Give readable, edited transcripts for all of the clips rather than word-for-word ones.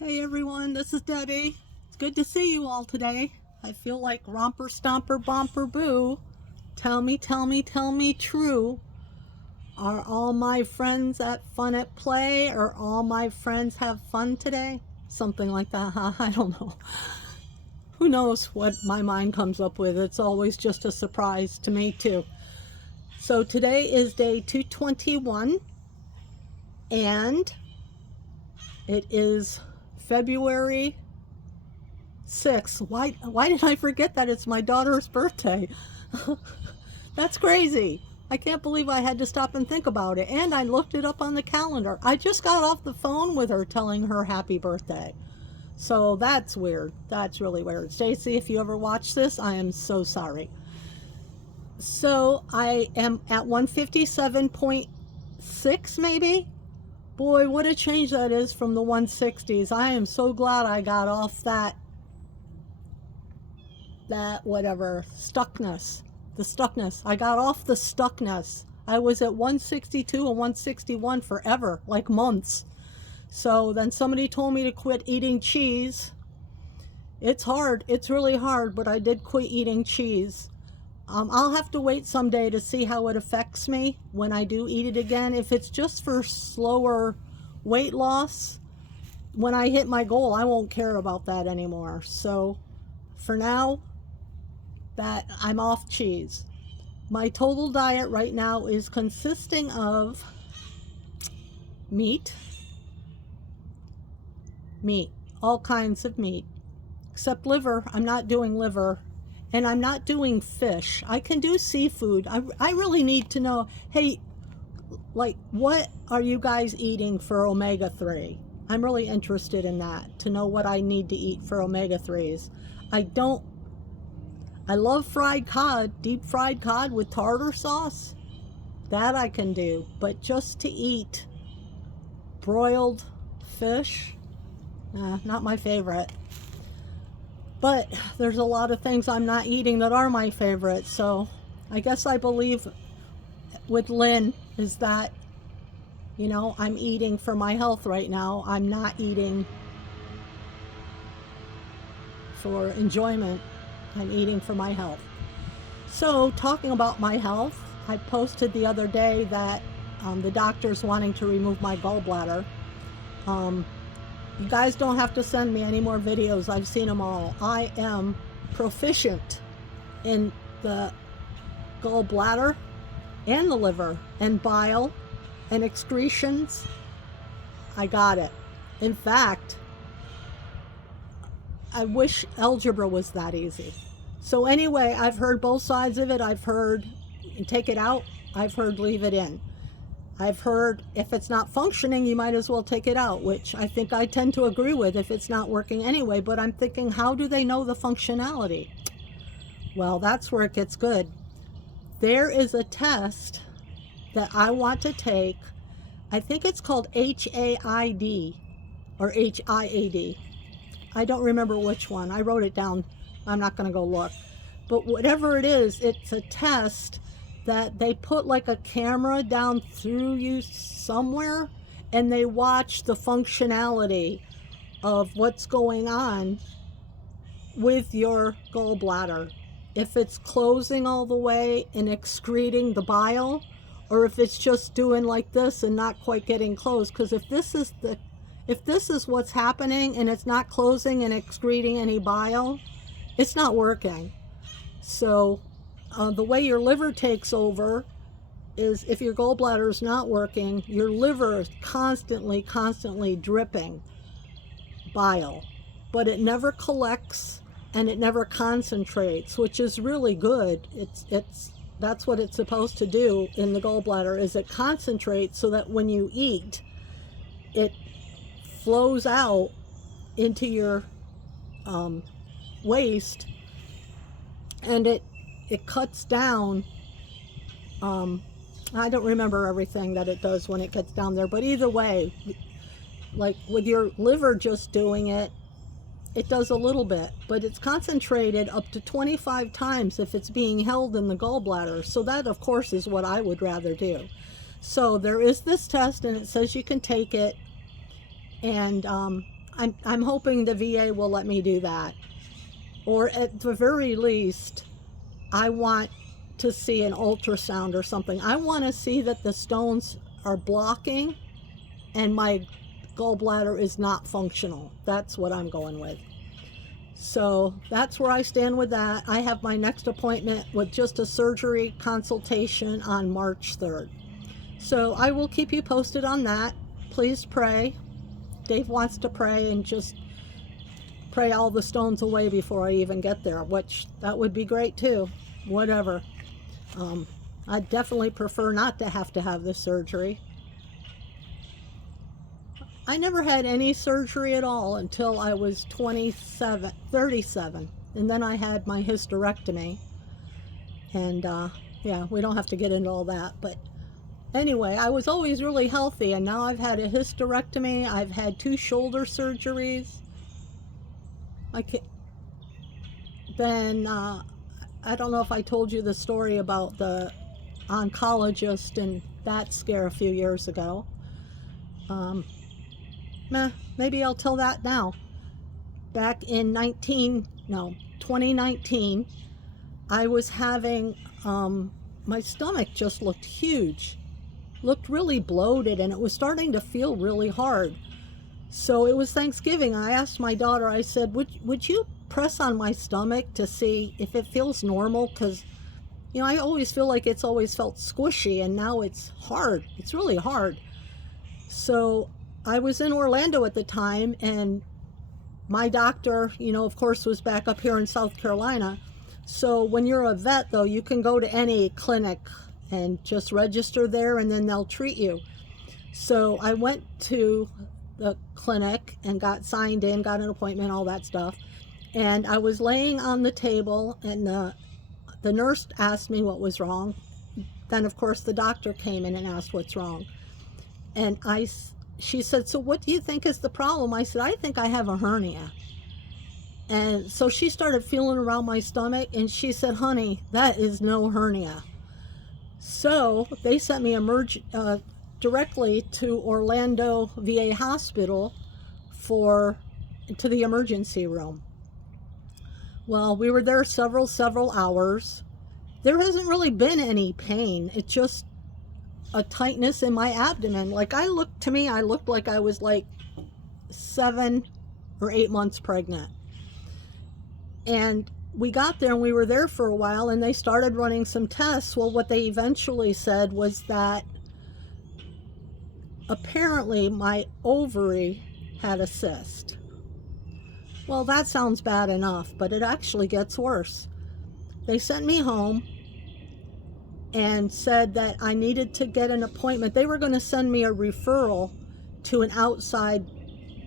Hey everyone, this is Debbie. It's good to see you all today. I feel like romper stomper bomper boo. Tell me, tell me, tell me true. Are all my friends at fun at play? Or all my friends have fun today? Something like that, huh? I don't know. Who knows what my mind comes up with? It's always just a surprise to me too. So today is day 221 and it is February 6. Why did I forget that it's my daughter's birthday? That's crazy. I can't believe I had to stop and think about it. And I looked it up on the calendar. I just got off the phone with her telling her happy birthday. So that's weird. That's really weird. Stacy, if you ever watch this, I am so sorry. So I am at 157.6 maybe. Boy, what a change that is from the 160s. I am so glad I got off that whatever stuckness. The stuckness. I got off the stuckness. I was at 162 and 161 forever, like months. So then somebody told me to quit eating cheese. It's hard. It's really hard, but I did quit eating cheese. I'll have to wait someday to see how it affects me when I do eat it again. If it's just for slower weight loss, when I hit my goal, I won't care about that anymore. So for now, that I'm off cheese. My total diet right now is consisting of meat, all kinds of meat, except liver. I'm not doing liver, and I'm not doing fish. I can do seafood. I really need to know, hey, like, what are you guys eating for omega-3? I'm really interested in that, to know what I need to eat for omega-3s. I love fried cod, deep fried cod with tartar sauce. That I can do, but just to eat broiled fish, not my favorite. But there's a lot of things I'm not eating that are my favorite, so I guess I believe with Lynn is that, I'm eating for my health right now. I'm not eating for enjoyment. I'm eating for my health. So talking about my health, I posted the other day that the doctor's wanting to remove my gallbladder. You guys don't have to send me any more videos. I've seen them all. I am proficient in the gallbladder and the liver and bile and excretions. I got it. In fact, I wish algebra was that easy. So anyway, I've heard both sides of it. I've heard take it out. I've heard leave it in. I've heard if it's not functioning, you might as well take it out, which I think I tend to agree with if it's not working anyway. But I'm thinking, how do they know the functionality? Well, that's where it gets good. There is a test that I want to take. I think it's called HAID or HIAD. I don't remember which one. I wrote it down. I'm not going to go look. But whatever it is, it's a test that they put like a camera down through you somewhere, and they watch the functionality of what's going on with your gallbladder. If it's closing all the way and excreting the bile, or if it's just doing like this and not quite getting closed. Because if this is what's happening and it's not closing and excreting any bile, it's not working. So the way your liver takes over is if your gallbladder is not working, your liver is constantly dripping bile, but it never collects and it never concentrates, which is really good. That's what it's supposed to do in the gallbladder, is it concentrates so that when you eat, it flows out into your waste, and it cuts down. I don't remember everything that it does when it gets down there, but either way, like with your liver just doing it, it does a little bit, but it's concentrated up to 25 times if it's being held in the gallbladder. So that, of course, is what I would rather do. So there is this test, and it says you can take it, and I'm hoping the VA will let me do that. Or at the very least, I want to see an ultrasound or something. I want to see that the stones are blocking and my gallbladder is not functional. That's what I'm going with. So that's where I stand with that. I have my next appointment with just a surgery consultation on March 3rd. So I will keep you posted on that. Please pray. Dave wants to pray and just pray all the stones away before I even get there, which that would be great too. Whatever. I definitely prefer not to have the surgery. I never had any surgery at all until I was 37, and then I had my hysterectomy. And yeah, we don't have to get into all that, but anyway, I was always really healthy, and now I've had a hysterectomy. I've had 2 shoulder surgeries. Then I don't know if I told you the story about the oncologist and that scare a few years ago. Maybe I'll tell that now. Back in 2019, I was having, my stomach just looked huge, looked really bloated, and it was starting to feel really hard. So it was Thanksgiving. I asked my daughter, I said, would you press on my stomach to see if it feels normal? Because, you know, I always feel like it's always felt squishy, and now it's hard. It's really hard. So I was in Orlando at the time, and my doctor, you know, of course, was back up here in South Carolina. So when you're a vet, though, you can go to any clinic and just register there, and then they'll treat you. So I went to the clinic and got signed in, got an appointment, all that stuff. And I was laying on the table, and the nurse asked me what was wrong. Then, of course, the doctor came in and asked what's wrong. And she said, so what do you think is the problem? I said, I think I have a hernia. And so she started feeling around my stomach, and she said, honey, that is no hernia. So they sent me directly to Orlando VA Hospital to the emergency room. Well, we were there several hours. There hasn't really been any pain. It's just a tightness in my abdomen. Like I looked like I was like 7 or 8 months pregnant. And we got there and we were there for a while, and they started running some tests. Well, what they eventually said was that apparently my ovary had a cyst. Well, that sounds bad enough, but it actually gets worse. They sent me home and said that I needed to get an appointment. They were going to send me a referral to an outside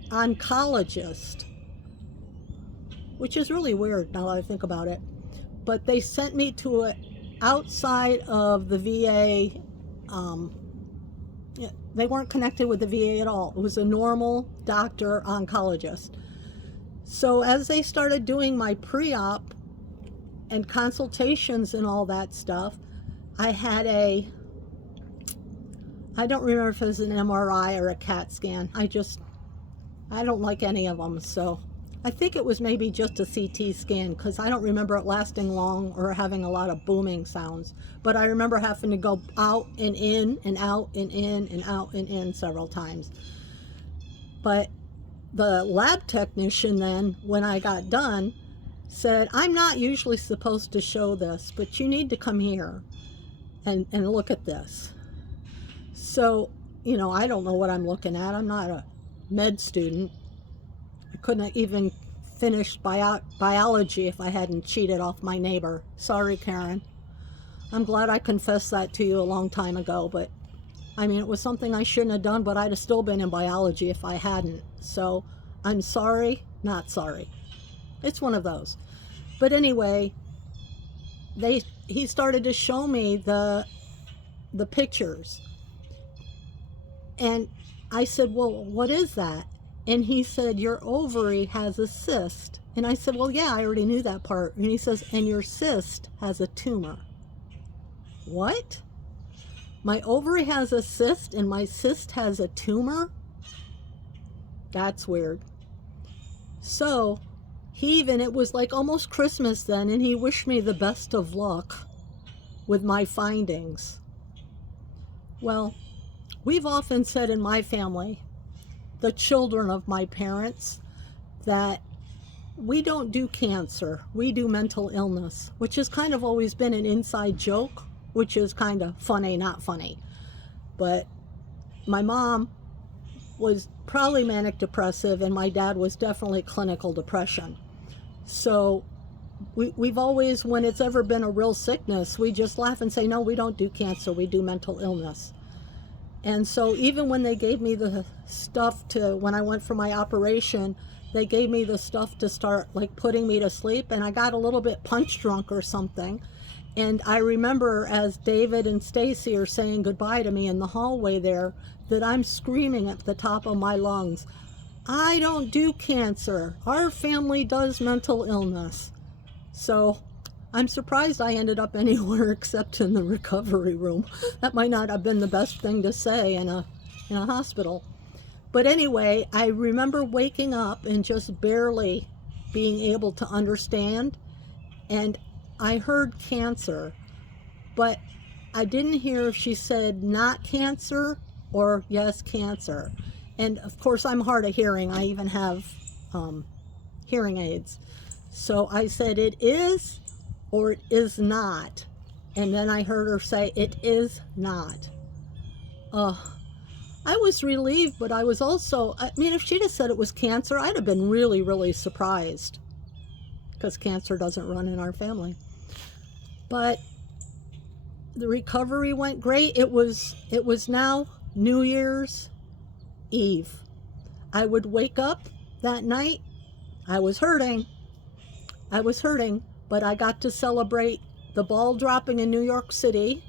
oncologist, which is really weird now that I think about it. But they sent me to an outside of the VA. They weren't connected with the VA at all. It was a normal doctor oncologist. So as they started doing my pre-op and consultations and all that stuff, I had I don't remember if it was an MRI or a CAT scan. I don't like any of them. So I think it was maybe just a CT scan, because I don't remember it lasting long or having a lot of booming sounds. But I remember having to go out and in and out and in and out and in several times. But the lab technician then, when I got done, said, I'm not usually supposed to show this, but you need to come here and look at this. So, you know, I don't know what I'm looking at. I'm not a med student. I couldn't have even finished biology if I hadn't cheated off my neighbor. Sorry, Karen. I'm glad I confessed that to you a long time ago, but I mean, it was something I shouldn't have done, but I'd have still been in biology if I hadn't. So I'm sorry, not sorry. It's one of those. But anyway, he started to show me the pictures. And I said, well, what is that? And he said, your ovary has a cyst. And I said, well, yeah, I already knew that part. And he says, and your cyst has a tumor. What? My ovary has a cyst and my cyst has a tumor? That's weird. So it was like almost Christmas then, and he wished me the best of luck with my findings. Well, we've often said in my family, the children of my parents, that we don't do cancer, we do mental illness, which has kind of always been an inside joke, which is kind of funny, not funny. But my mom was probably manic depressive, and my dad was definitely clinical depression. So we've always, when it's ever been a real sickness, we just laugh and say, no, we don't do cancer, we do mental illness. And so even when they gave me the stuff when I went for my operation, they gave me the stuff to start like putting me to sleep, and I got a little bit punch drunk or something. And I remember as David and Stacy are saying goodbye to me in the hallway there, that I'm screaming at the top of my lungs, I don't do cancer. Our family does mental illness. So I'm surprised I ended up anywhere except in the recovery room. That might not have been the best thing to say in a hospital. But anyway, I remember waking up and just barely being able to understand. And I heard cancer, but I didn't hear if she said not cancer or yes, cancer. And of course, I'm hard of hearing. I even have hearing aids. So I said, it is or it is not. And then I heard her say, it is not. I was relieved, but I was also, I mean, if she'd have said it was cancer, I'd have been really, really surprised, because cancer doesn't run in our family. But the recovery went great. It was now New Year's Eve. I would wake up that night. I was hurting, but I got to celebrate the ball dropping in New York City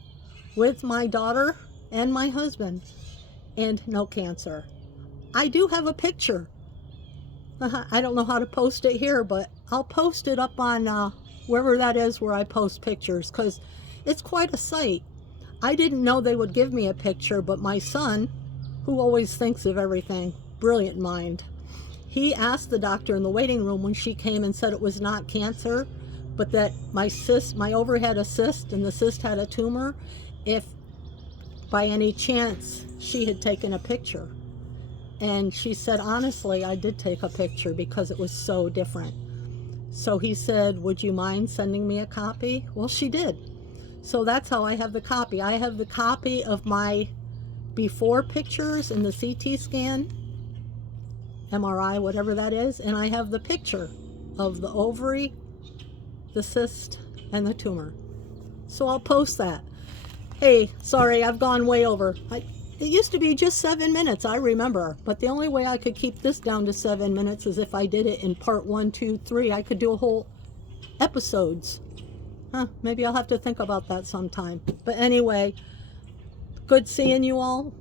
with my daughter and my husband, and no cancer. I do have a picture. I don't know how to post it here, but I'll post it up on wherever that is where I post pictures, because it's quite a sight. I didn't know they would give me a picture, but my son, who always thinks of everything, brilliant mind, he asked the doctor in the waiting room when she came and said it was not cancer, but that my over had a cyst and the cyst had a tumor, if by any chance she had taken a picture. And she said, honestly, I did take a picture because it was so different. So he said, would you mind sending me a copy? Well, she did. So that's how I have the copy. I have the copy of my before pictures in the CT scan, MRI, whatever that is, and I have the picture of the ovary, the cyst, and the tumor. So I'll post that. Hey, sorry, I've gone way over. It used to be just 7 minutes, I remember, but the only way I could keep this down to 7 minutes is if I did it in part 1, 2, 3. I could do a whole episodes. Maybe I'll have to think about that sometime. But anyway, good seeing you all.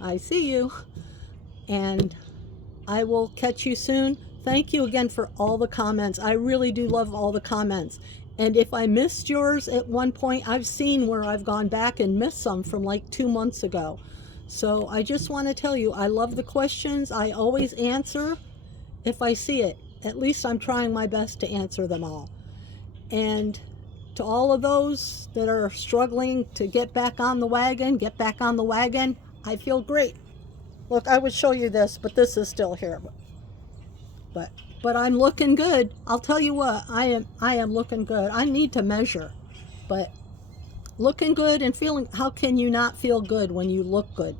I see you. And I will catch you soon. Thank you again for all the comments. I really do love all the comments. And if I missed yours at one point, I've seen where I've gone back and missed some from like 2 months ago. So I just want to tell you, I love the questions. I always answer if I see it. At least I'm trying my best to answer them all. And to all of those that are struggling to get back on the wagon, I feel great. Look, I would show you this, but this is still here. But I'm looking good. I'll tell you what, I am looking good. I need to measure, but looking good and feeling, how can you not feel good when you look good?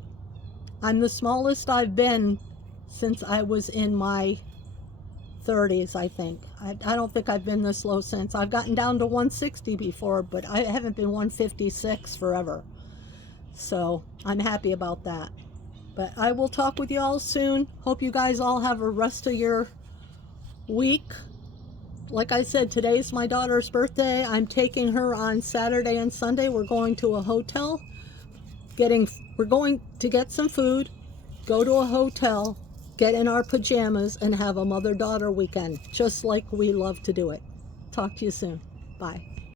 I'm the smallest I've been since I was in my 30s, I think. I don't think I've been this low since. I've gotten down to 160 before, but I haven't been 156 forever. So I'm happy about that. But I will talk with you all soon. Hope you guys all have a rest of your week. Like I said, today's my daughter's birthday. I'm taking her on Saturday and Sunday. We're going to a hotel. We're going to get some food, go to a hotel, get in our pajamas, and have a mother-daughter weekend, just like we love to do it. Talk to you soon. Bye.